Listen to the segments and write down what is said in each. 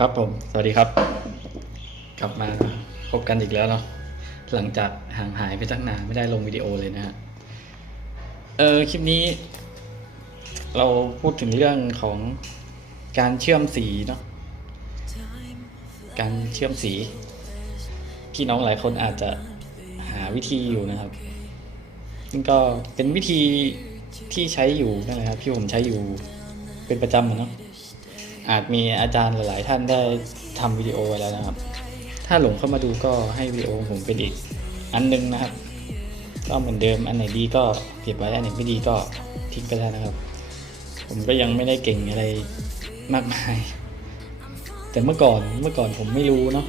ครับผม สวัสดีครับ กลับมาพบกันอีกแล้วเนาะ หลังจากห่างหายไปตั้งนานไม่ได้ลงวิดีโอเลยนะฮะ เออคลิปนี้ เราพูดถึงเรื่องของการเชื่อมสีเนาะ การเชื่อมสี พี่น้องหลายคนอาจจะหาวิธีอยู่นะครับ ซึ่งก็เป็นวิธีที่ใช้อยู่นั่นแหละครับที่ผมใช้อยู่เป็นประจำเนาะ อาจมีอาจารย์หลาย ๆ ท่านได้ทำวิดีโอไว้แล้วนะครับ ถ้าหลงเข้ามาดูก็ให้วิดีโอผมเป็นอีกอันนึงนะครับ ก็เหมือนเดิมอันไหนดีก็เก็บไว้อันไหนไม่ดีก็ทิ้งไปแล้วนะครับ ผมก็ยังไม่ได้เก่งอะไรมากมาย แต่เมื่อก่อนเมื่อก่อนผมไม่รู้เนาะ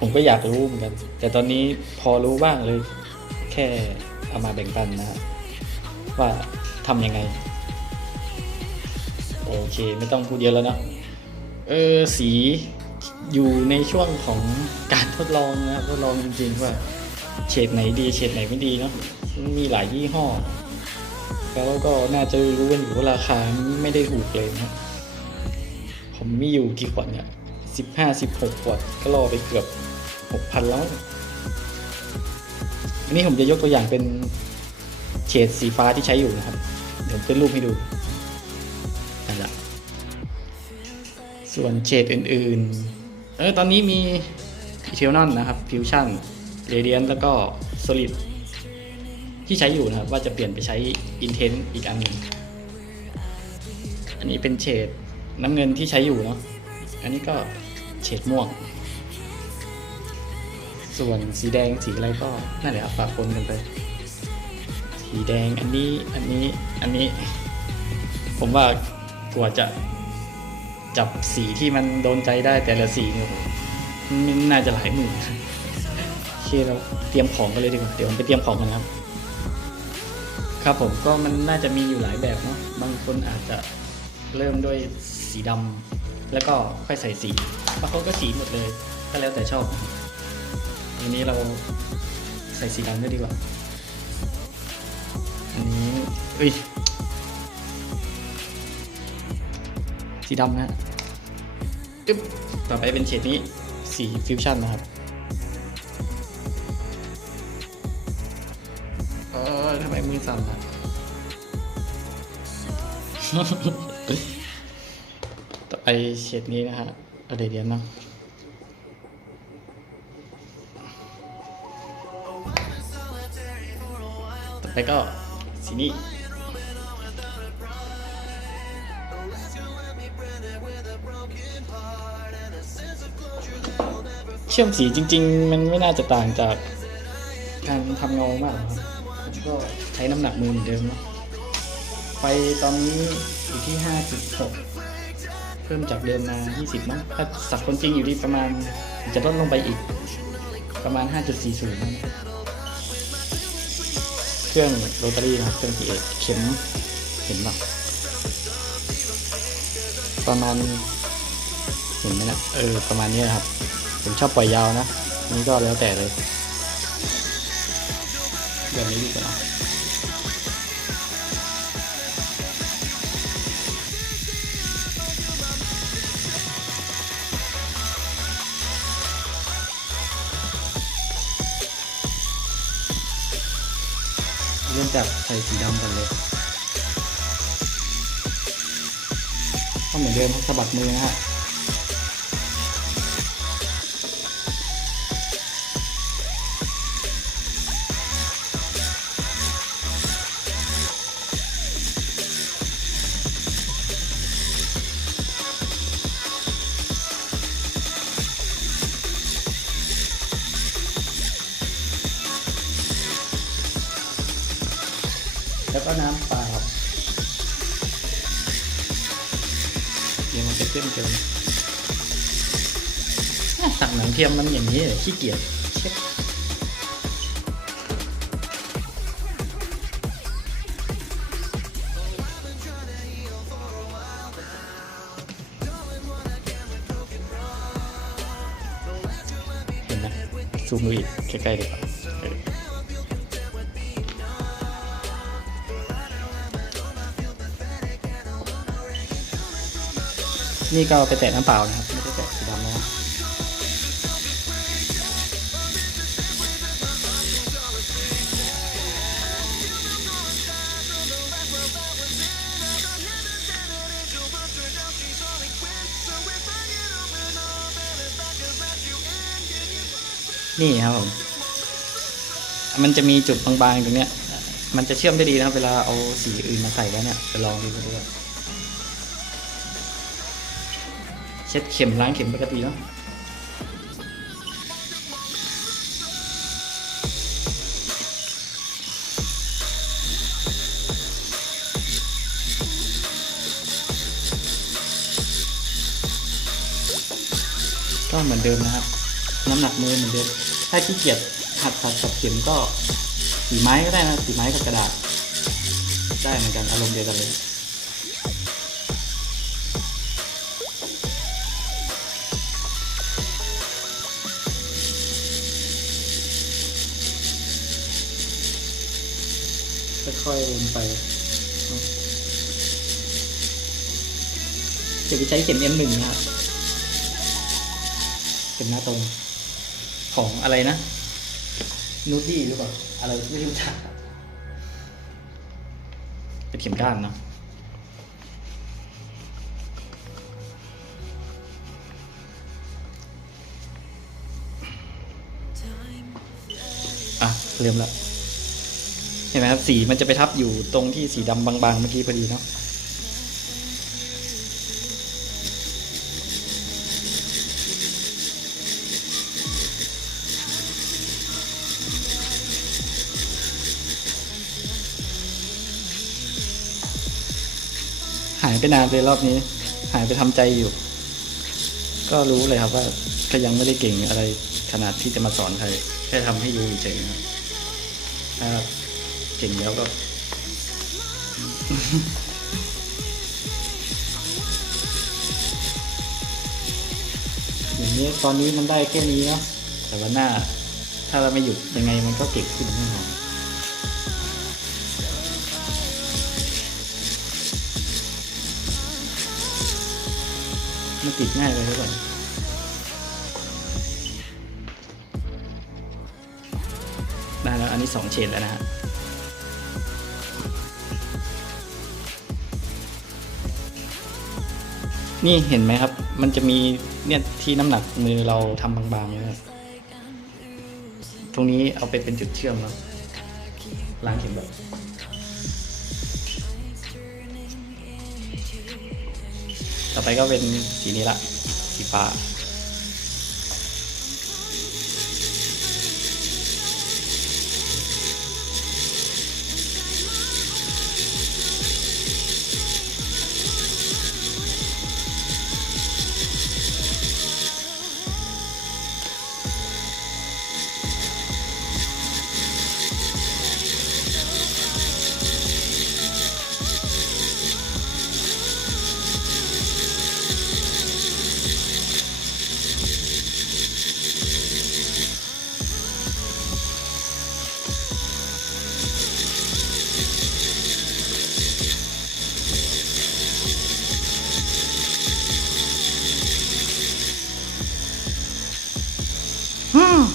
ผมก็อยากรู้เหมือนกัน แต่ตอนนี้พอรู้บ้างเลย แค่เอามาแบ่งปันนะครับว่าทำยังไง โอเค ไม่ต้องพูดเยอะแล้วเนะเออสีอยู่ในช่วงของการทดลองนะทดลองจริงๆว่าเฉดไหนดีเฉดไหนไม่ดีเนาะมีหลายยี่ห้อ แล้วก็น่าจะรู้กันอยู่ว่าราคาไม่ได้ถูกเลยนะผมมีอยู่กี่ขวดเนี่ยสิบห้าสิบหกขวดก็รอไปเกือบหกพันแล้วอันนี้ผมจะยกตัวอย่างเป็นเฉดสีฟ้าที่ใช้อยู่นะครับ เดี๋ยวผมขึ้นรูปให้ดู ส่วนเฉดอื่นๆ เออตอนนี้มีเทลนอนนะครับฟิวชั่นเรเดียนแล้วก็ Solid ที่ใช้อยู่นะครับ ว่าจะเปลี่ยนไปใช้ Intent อีกอันหนึ่งอันนี้เป็นเฉดน้ำเงินที่ใช้อยู่เนาะอันนี้ก็เฉดม่วง ส่วนสีแดงสีอะไรก็นั่นแหละครับปะปนกันไปสีแดงอันนี้อันนี้อันนี้ ผมว่ากว่าจะ จับสีที่มันโดนใจได้แต่ละสีเนี่ยมันน่าจะหลายหมื่นโอเคเราเตรียมของกันเลยดีกว่าเดี๋ยวผมไปเตรียมของกันนะครับ ครับผมก็มันน่าจะมีอยู่หลายแบบเนาะบางคนอาจจะเริ่มด้วยสีดำแล้วก็ค่อยใส่สีบางคนก็สีหมดเลยก็แล้วแต่ชอบวันนี้เราใส่สีดำด้วยดีกว่าอันนี้เอ้ย สีดำนะฮะจึ๊บต่อไปเป็นเฉดนี้สีฟิวชั่นนะครับเออทำไมมือสั่นล่ะต่อไปเฉดนี้นะฮะอะไรเดียนเนาะต่อไปก็สีนี้ เชื่อมสีจริง ๆ มันไม่น่าจะต่างจากการทำเงามากหรอกครับก็ใช้น้ำหนักมือเหมือนเดิมเนาะไฟตอนนี้อยู่ที่ 5.6 เพิ่มจากเดิมมา 20มั้งถ้าสักคนจริงอยู่ที่ประมาณจะลดลงไปอีกประมาณ 5.40นะครับเครื่องโรตารี่นะครับเครื่อง PA เข็มเห็นปะประมาณเห็นไหมนะเออประมาณนี้นะครับ ผมชอบปล่อยยาวนะนี่ก็แล้วแต่เลยแบบนี้ดีกว่านะเริ่มจากใส่สีดำกันเลยก็เหมือนเดิมครับสะบัดมือนะฮะ แล้วก็น้ำเปล่าเดี๋ยวมันจะเต็มเกินอะตักหนังเทียมมันอย่างนี้เลยขี้เกียจเช็ดเห็นไหมซูมดูอีกใกล้ๆดีกว่า นี่ก็ไปแตะน้ำเปล่านะครับไม่ได้แตะสีดำนะนี่ครับผมมันจะมีจุดบางๆตรงเนี้ย มันจะเชื่อมได้ดีนะครับ เวลาเอาสีอื่นมาใส่แล้วเนี่ย จะลองดูด้วย เช็ดเข็มล้างเข็มปกติเนาะก็เหมือนเดิมนะครับ น้ำหนักมือเหมือนเดิม ถ้าขี้เกียจหัดตัดกับเข็มก็สีไม้ก็ได้นะสีไม้กับกระดาษ ได้เหมือนกันอารมณ์เดียวกันเลย ค่อยๆวนไปเนอะเดี๋ยวไปใช้เข็ม M1 นะครับเข็มหน้าตรงของอะไรนะ นูดี้หรือเปล่า อะไรไม่รู้จักเป็นเข็มก้านเนาะอะเริ่มและ เห็นไหมครับสีมันจะไปทับอยู่ตรงที่สีดำบางๆเมื่อกี้พอดีเนาะหายไปนานเลยรอบนี้ หายไปทำใจอยู่ ก็รู้เลยครับว่าก็ยังไม่ได้เก่งอะไรขนาดที่จะมาสอนใครแค่ทำให้ดูเฉยๆครับ ถ้าเก่งแล้วก็ อย่างนี้ตอนนี้มันได้แค่นี้เนาะแต่ว่าหน้า ถ้าเราไม่หยุดยังไงมันก็เก่งขึ้นแน่นอนมันติดง่ายเลยทุกคนได้แล้วอันนี้สองเฉดแล้วนะฮะ นี่เห็นไหมครับ มันจะมีเนี่ยที่น้ำหนักมือเราทำบางๆเนี่ยตรงนี้เอาไปเป็นจุดเชื่อมแล้วล้างเข็มแบบต่อไปก็เป็นสีนี้ละสีฟ้า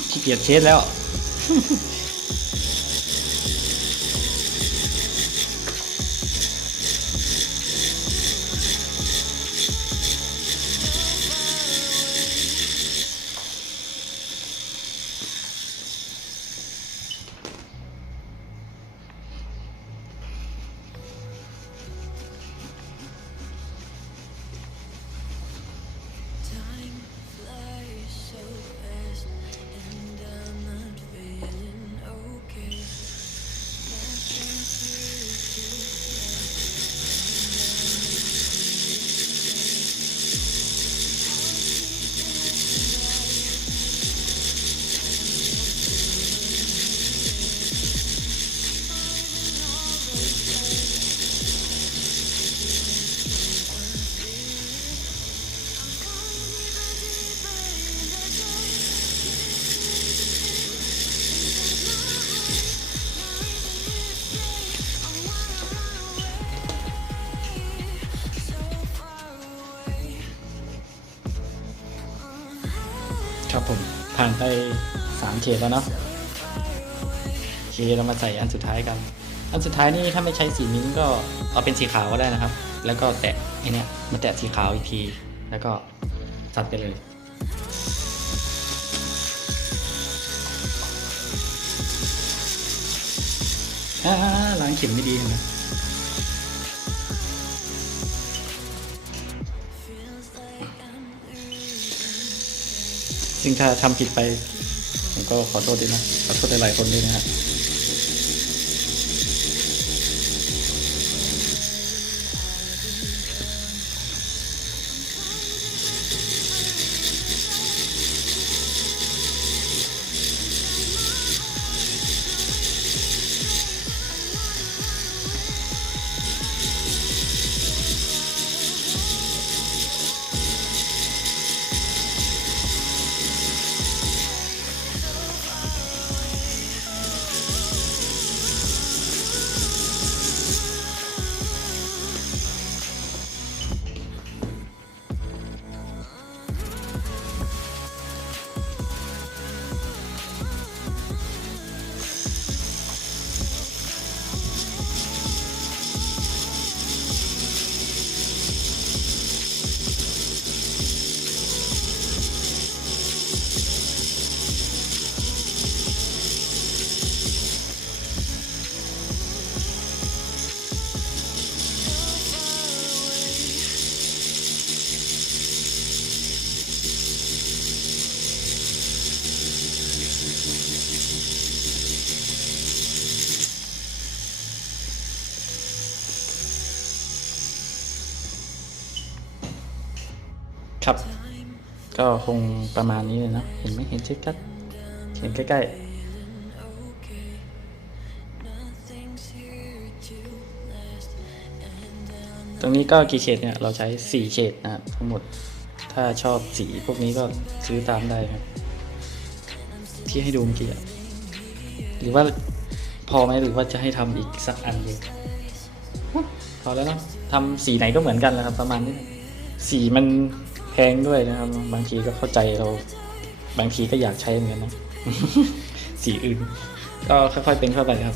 ขี้เกียจเช็ดแล้ว 3เขตแล้วเนาะโอเคเรามาใส่อันสุดท้ายกัน อันสุดท้ายนี่ถ้าไม่ใช้สีมิ้นก็เอาเป็นสีขาวก็ได้นะครับ แล้วก็แตะไอเนี้ยมาแตะสีขาวอีกที แล้วก็ซัดไปเลยล้างเข็มไม่ดีเห็นไหมซึ่งถ้าทำผิดไป ผมก็ขอโทษด้วยนะขอโทษหลายๆคนด้วยนะฮะครับ ก็คงประมาณนี้เลยนะเห็นไหมเห็นชัดๆเห็นใกล้ๆ ตรงนี้ก็กี่เฉดเนี่ย เราใช้สี่เฉดนะครับทั้งหมด ถ้าชอบสีพวกนี้ก็ซื้อตามได้ครับ ที่ให้ดูเมื่อกี้หรือว่าพอไหมหรือว่าจะให้ทำอีกสักอันเดียวพอแล้วเนะทำสีไหนก็เหมือนกันแหละครับประมาณนี้ สีมัน พงด้วยนะครับ บางทีก็เข้าใจเรา บางทีก็อยากใช้เหมือนกันนะสีอื่น ก็ค่อยๆเป็นเข้าไปครับ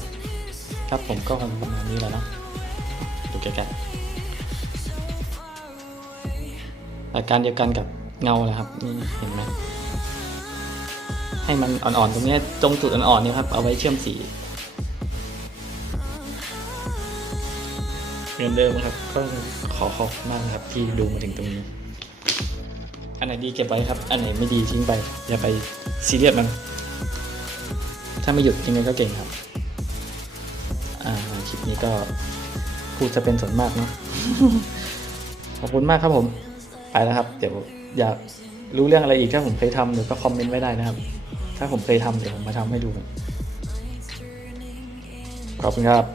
ครับผมก็คงประมาณนี้แหล้วเนาะดูใกล้ๆอาการเดียวกันกับเงาแหละครับนี่เห็นไหมให้มันอ่อนๆตรงนี้ยตรงจุดอ่อนๆเนี่ยครับ เอาไว้เชื่อมสีเหมือนเดิมครับก็ขอขอบคุณมากนะครับที่ดูมาถึงตรงนี้ อันไหนดีเก็บไว้ครับ อันไหนไม่ดีทิ้งไปอย่าไปซีเรียสมัน ถ้าไม่หยุดยังไงก็เก่งครับ อ่าคลิปนี้ก็พูดจะเป็นส่วนมากเนาะขอบคุณมากครับผม ไปแล้วครับ เดี๋ยวอยากรู้เรื่องอะไรอีกถ้าผมเคยทำเดี๋ยวก็คอมเมนต์ไว้ได้นะครับ ถ้าผมเคยทำเดี๋ยวผมมาทำให้ดู ขอบคุณครับ